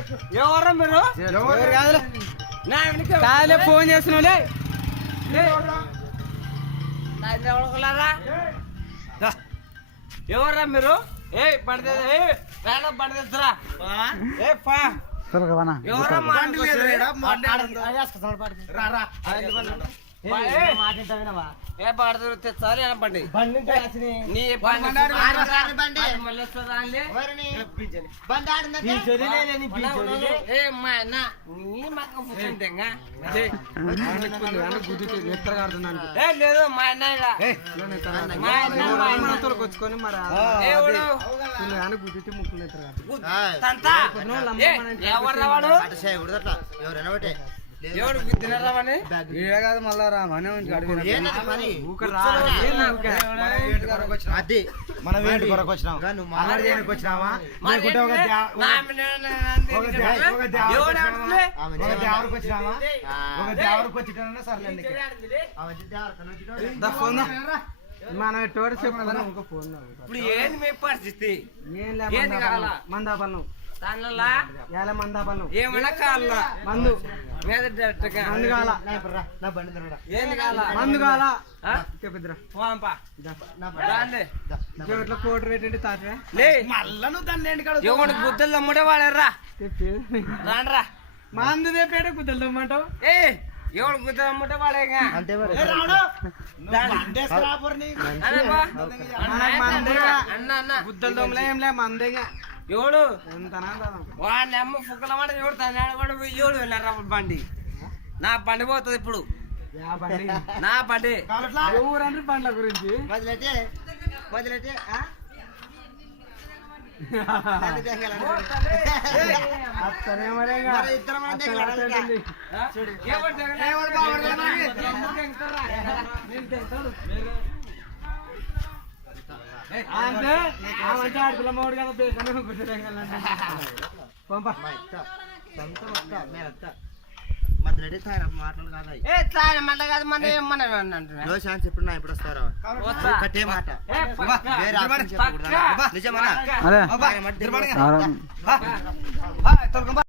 ఎవరా మీరు ఫోన్ చేస్తున్నా ఎవర్రా మీరు ఏ పడితే పడితేరా ఏ పడతారు తెచ్చాలి బండి నీ లేదు మా అన్నకొచ్చుకొని మరి గుద్దితే ముక్కులు ఎవరు వాడు ఎవడు తినరావని కాదు మళ్ళా రామనే అది మన వేడి కొరకు వచ్చినావా మనం ఎటువంటి చెప్పిన ఇప్పుడు ఏంది మీ పరిస్థితి మందాపల్లం మందాపల్లం ఏమన్నా కాళ్ళ మందు కోటి రేట్ ఎవడు గుద్దలు తమ్ముడే వాడారా రాండ్రా మందు పేట గుద్దలు తమ్మంటావు ఏ ఎవడు గుద్దలు తమ్ముడే వాడేగా అన్న గుద్దలు తమ్ములే ఏం లే మందేగా ఎవడు వాడిని అమ్మ ఫుక్కల మాట ఎవడు ఎవడు వెళ్ళారా బండి నా బండి పోతుంది ఇప్పుడు నా బండి ఊరంటే బండ్ల గురించి ఆడపిల్ల మోడు కదా బేకన్నా ఎప్పుడు నా ఎప్పుడు వస్తారా కట్టే మాట నిజమా